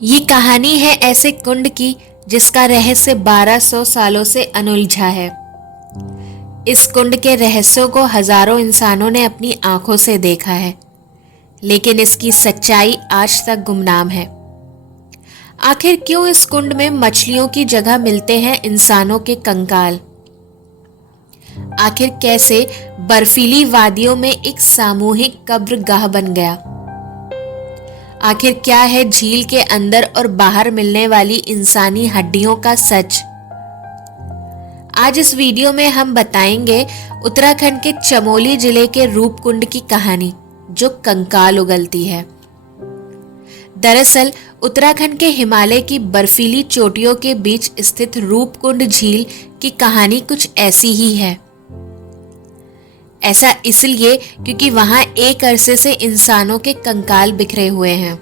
ये कहानी है ऐसे कुंड की जिसका रहस्य 1200 सालों से अनउलझा है। इस कुंड के रहस्यों को हजारों इंसानों ने अपनी आंखों से देखा है, लेकिन इसकी सच्चाई आज तक गुमनाम है। आखिर क्यों इस कुंड में मछलियों की जगह मिलते हैं इंसानों के कंकाल? आखिर कैसे बर्फीली वादियों में एक सामूहिक कब्रगाह बन गया? आखिर क्या है झील के अंदर और बाहर मिलने वाली इंसानी हड्डियों का सच? आज इस वीडियो में हम बताएंगे उत्तराखंड के चमोली जिले के रूपकुंड की कहानी, जो कंकाल उगलती है। दरअसल उत्तराखंड के हिमालय की बर्फीली चोटियों के बीच स्थित रूपकुंड झील की कहानी कुछ ऐसी ही है। ऐसा इसलिए क्योंकि वहां एक अरसे से इंसानों के कंकाल बिखरे हुए हैं।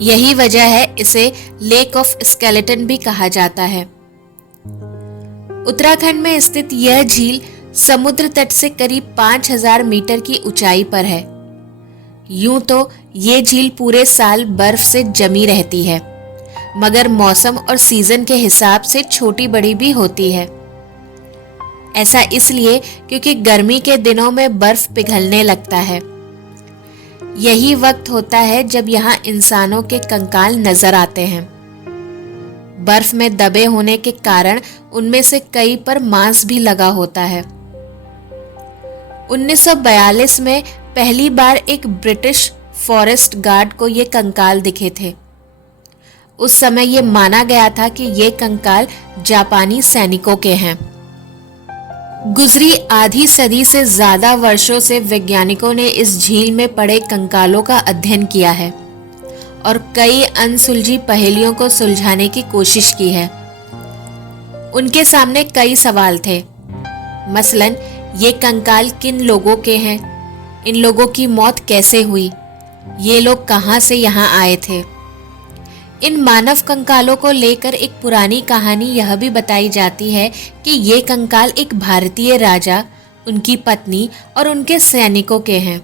यही वजह है इसे लेक ऑफ स्केलेटन भी कहा जाता है। उत्तराखंड में स्थित यह झील समुद्र तट से करीब 5000 मीटर की ऊंचाई पर है। यूं तो ये झील पूरे साल बर्फ से जमी रहती है, मगर मौसम और सीजन के हिसाब से छोटी बड़ी भी होती है। ऐसा इसलिए क्योंकि गर्मी के दिनों में बर्फ पिघलने लगता है। यही वक्त होता है जब यहाँ इंसानों के कंकाल नजर आते हैं। बर्फ में दबे होने के कारण उनमें से कई पर मांस भी लगा होता है। 1942 में पहली बार एक ब्रिटिश फॉरेस्ट गार्ड को ये कंकाल दिखे थे। उस समय ये माना गया था कि ये कंकाल जापानी सैनिकों के हैं। गुजरी आधी सदी से ज्यादा वर्षों से वैज्ञानिकों ने इस झील में पड़े कंकालों का अध्ययन किया है और कई अनसुलझी पहेलियों को सुलझाने की कोशिश की है। उनके सामने कई सवाल थे। मसलन, ये कंकाल किन लोगों के हैं? इन लोगों की मौत कैसे हुई? ये लोग कहां से यहां आए थे? इन मानव कंकालों को लेकर एक पुरानी कहानी यह भी बताई जाती है कि ये कंकाल एक भारतीय राजा, उनकी पत्नी और उनके सैनिकों के हैं।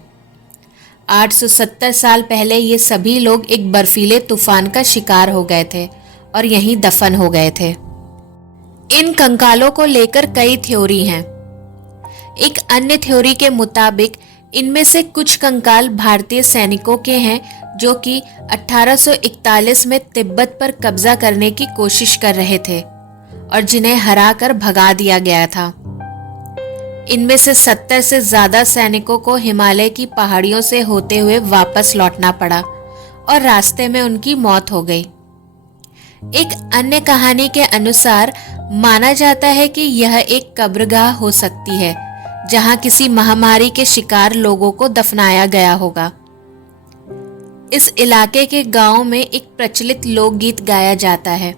870 साल पहले ये सभी लोग एक बर्फीले तूफान का शिकार हो गए थे और यहीं दफन हो गए थे। इन कंकालों को लेकर कई थ्योरी हैं। एक अन्य थ्योरी के मुताबिक इनमें से कुछ कंकाल भारतीय सैनिकों के हैं जो कि 1841 में तिब्बत पर कब्जा करने की कोशिश कर रहे थे और जिन्हें हराकर भगा दिया गया था। इनमें से 70 से ज्यादा सैनिकों को हिमालय की पहाड़ियों से होते हुए वापस लौटना पड़ा और रास्ते में उनकी मौत हो गई। एक अन्य कहानी के अनुसार माना जाता है कि यह एक कब्रगाह हो सकती है जहां किसी महामारी के शिकार लोगों को दफनाया गया होगा। इस इलाके के गांव में एक प्रचलित लोकगीत गाया जाता है।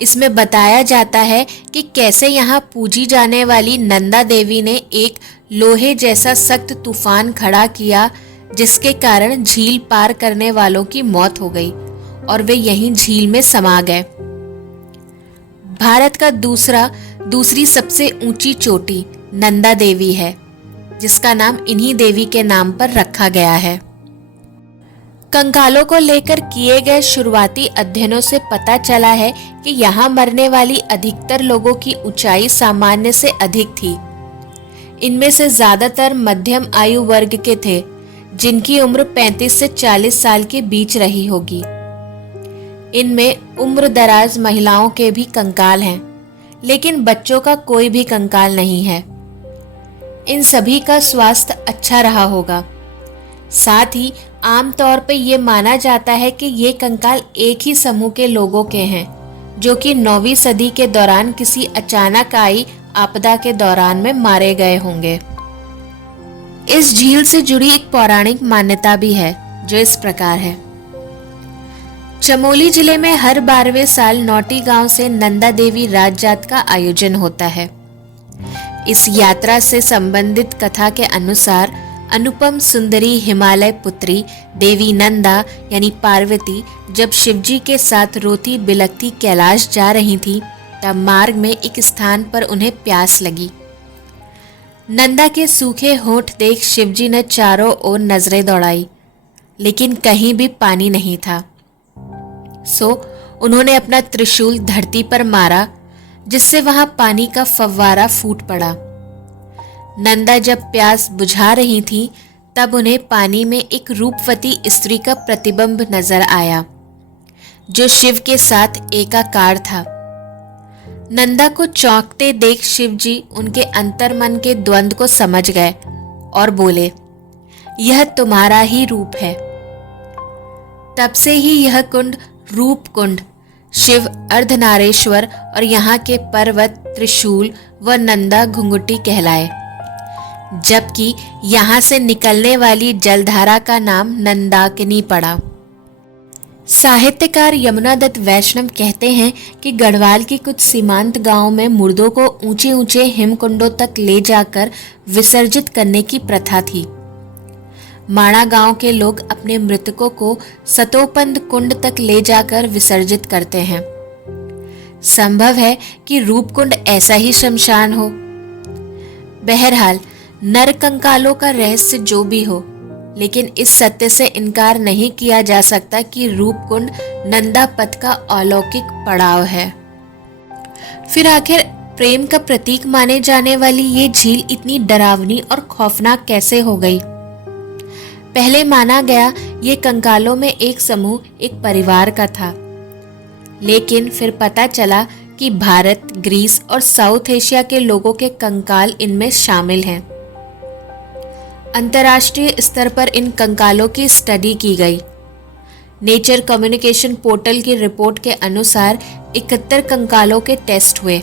इसमें बताया जाता है कि कैसे यहाँ पूजी जाने वाली नंदा देवी ने एक लोहे जैसा सख्त तूफान खड़ा किया, जिसके कारण झील पार करने वालों की मौत हो गई और वे यहीं झील में समा गए। भारत का दूसरी सबसे ऊंची चोटी नंदा देवी है, जिसका नाम इन्हीं देवी के नाम पर रखा गया है। कंकालों को लेकर किए गए शुरुआती अध्ययनों से पता चला है कि यहाँ मरने वाली अधिकतर लोगों की ऊंचाई सामान्य से अधिक थी। इनमें से ज्यादातर मध्यम आयु वर्ग के थे, जिनकी उम्र 35 से 40 साल के बीच रही होगी। इनमें उम्र दराज महिलाओं के भी कंकाल हैं, लेकिन बच्चों का कोई भी कंकाल नहीं है। इन सभी का स्वास्थ्य अच्छा रहा होगा। साथ ही आमतौर पर यह माना जाता है कि ये कंकाल एक ही समूह के लोगों के हैं, जो कि 9वीं सदी के दौरान किसी अचानक आई आपदा के दौरान में मारे गए होंगे। इस झील से जुड़ी एक पौराणिक मान्यता भी है, जो इस प्रकार है। चमोली जिले में हर 12वें साल नौटी गांव से नंदा देवी राज जात का आयोजन होता है। इस यात्रा से संबंधित कथा के अनुसार अनुपम सुंदरी हिमालय पुत्री देवी नंदा यानी पार्वती जब शिवजी के साथ रोती बिलखती कैलाश जा रही थी, तब मार्ग में एक स्थान पर उन्हें प्यास लगी। नंदा के सूखे होंठ देख शिवजी ने चारों ओर नजरें दौड़ाई, लेकिन कहीं भी पानी नहीं था। सो उन्होंने अपना त्रिशूल धरती पर मारा, जिससे वहां पानी का फव्वारा फूट पड़ा। नंदा जब प्यास बुझा रही थी, तब उन्हें पानी में एक रूपवती स्त्री का प्रतिबिंब नजर आया, जो शिव के साथ एकाकार था। नंदा को चौंकते देख शिवजी उनके अंतर्मन के द्वंद्व को समझ गए और बोले, यह तुम्हारा ही रूप है। तब से ही यह कुंड रूप कुंड, शिव अर्धनारेश्वर और यहाँ के पर्वत त्रिशूल व नंदा घुंघुटी कहलाए, जबकि यहाँ से निकलने वाली जलधारा का नाम नंदाकिनी पड़ा। साहित्यकार यमुनादत्त वैष्णव कहते हैं कि गढ़वाल की कुछ सीमांत गांवों में मुर्दों को ऊंचे ऊंचे हिमकुंडों तक ले जाकर विसर्जित करने की प्रथा थी। माणा गांव के लोग अपने मृतकों को सतोपंद कुंड तक ले जाकर विसर्जित करते हैं। संभव है कि रूपकुंड ऐसा ही शमशान हो। बहरहाल नर कंकालों का रहस्य जो भी हो, लेकिन इस सत्य से इनकार नहीं किया जा सकता कि रूपकुंड नंदा पथ का अलौकिक पड़ाव है। फिर आखिर प्रेम का प्रतीक माने जाने वाली ये झील इतनी डरावनी और खौफनाक कैसे हो गई? पहले माना गया ये कंकालों में एक समूह एक परिवार का था, लेकिन फिर पता चला कि भारत, ग्रीस और साउथ एशिया के लोगों के कंकाल इनमें शामिल हैं। अंतर्राष्ट्रीय स्तर पर इन कंकालों की स्टडी की गई। नेचर कम्युनिकेशन पोर्टल की रिपोर्ट के अनुसार 71 कंकालों के टेस्ट हुए।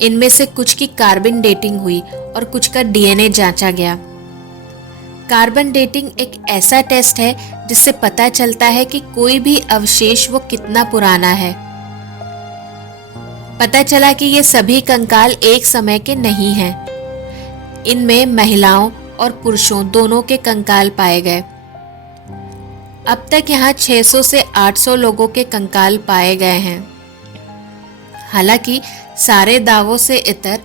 इनमें से कुछ की कार्बन डेटिंग हुई और कुछ का डीएनए जांचा गया। कार्बन डेटिंग एक ऐसा टेस्ट है जिससे पता चलता है कि कोई भी अवशेष वो कितना पुराना है। पता चला कि ये सभी कंकाल एक समय के नहीं हैं। इनमें महिलाओं और पुरुषों दोनों के कंकाल पाए गए। अब तक यहाँ 600 से 800 लोगों के कंकाल पाए गए हैं। हालांकि सारे दावों से इतर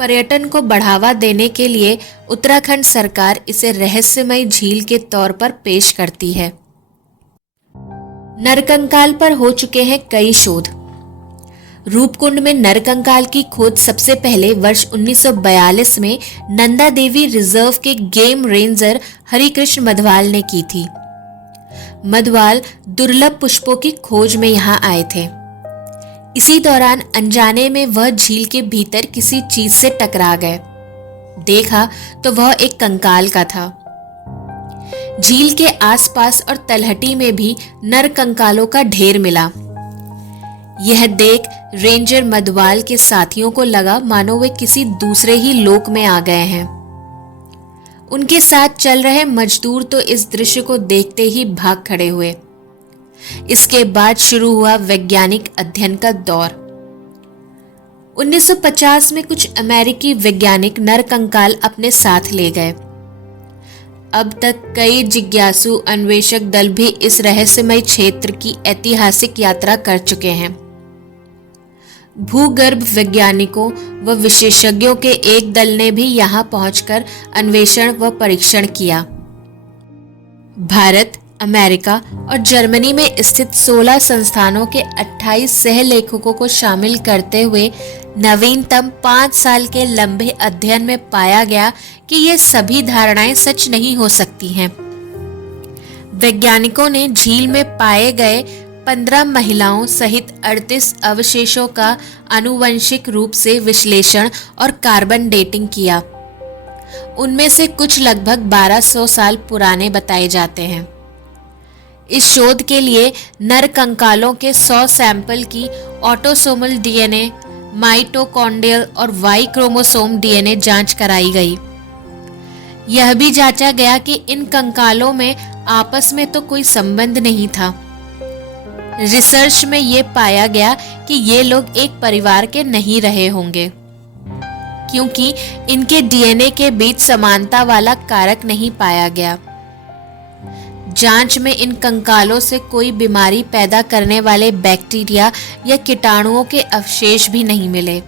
पर्यटन को बढ़ावा देने के लिए उत्तराखंड सरकार इसे रहस्यमय झील के तौर पर पेश करती है। नरकंकाल पर हो चुके हैं कई शोध। रूपकुंड में नरकंकाल की खोज सबसे पहले वर्ष 1942 में नंदा देवी रिजर्व के गेम रेंजर हरिकृष्ण मधवाल ने की थी। मधवाल दुर्लभ पुष्पों की खोज में यहाँ आए थे। इसी दौरान अनजाने में वह झील के भीतर किसी चीज से टकरा गए। देखा तो वह एक कंकाल का था। झील के आसपास और तलहटी में भी नर कंकालों का ढेर मिला। यह देख रेंजर मधवाल के साथियों को लगा मानो वे किसी दूसरे ही लोक में आ गए हैं। उनके साथ चल रहे मजदूर तो इस दृश्य को देखते ही भाग खड़े हुए। इसके बाद शुरू हुआ वैज्ञानिक अध्ययन का दौर। 1950 में कुछ अमेरिकी वैज्ञानिक नरकंकाल अपने साथ ले गए। अब तक कई जिज्ञासु अन्वेषक दल भी इस रहस्यमय क्षेत्र की ऐतिहासिक यात्रा कर चुके हैं। भूगर्भ वैज्ञानिकों व विशेषज्ञों के एक दल ने भी यहां पहुंचकर अन्वेषण व परीक्षण किया। भारत, अमेरिका और जर्मनी में स्थित 16 संस्थानों के 28 सहलेखकों को शामिल करते हुए नवीनतम 5 साल के लंबे अध्ययन में पाया गया कि ये सभी धारणाएं सच नहीं हो सकती हैं। वैज्ञानिकों ने झील में पाए गए 15 महिलाओं सहित 38 अवशेषों का आनुवंशिक रूप से विश्लेषण और कार्बन डेटिंग किया। उनमें से कुछ लगभग 1200 साल पुराने बताए जाते हैं। इस शोध के लिए नर कंकालों के 100 सैंपल की ऑटोसोमल डीएनए, माइटोकॉन्ड्रियल और वाई क्रोमोसोम डीएनए जांच कराई गई। यह भी जांचा गया कि इन कंकालों में आपस में तो कोई संबंध नहीं था। रिसर्च में ये पाया गया कि ये लोग एक परिवार के नहीं रहे होंगे, क्योंकि इनके डीएनए के बीच समानता वाला कारक नहीं पाया गया। जांच में इन कंकालों से कोई बीमारी पैदा करने वाले बैक्टीरिया या कीटाणुओं के अवशेष भी नहीं मिले।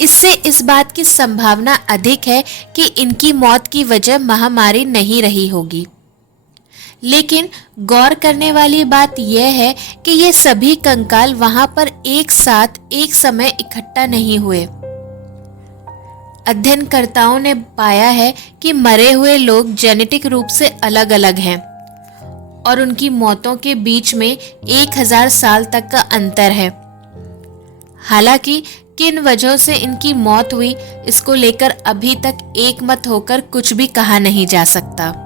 इससे इस बात की संभावना अधिक है कि इनकी मौत की वजह महामारी नहीं रही होगी। लेकिन गौर करने वाली बात यह है कि ये सभी कंकाल वहां पर एक साथ एक समय इकट्ठा नहीं हुए। अध्ययनकर्ताओं ने पाया है कि मरे हुए लोग जेनेटिक रूप से अलग अलग हैं और उनकी मौतों के बीच में 1000 साल तक का अंतर है। हालांकि किन वजहों से इनकी मौत हुई, इसको लेकर अभी तक एक मत होकर कुछ भी कहा नहीं जा सकता।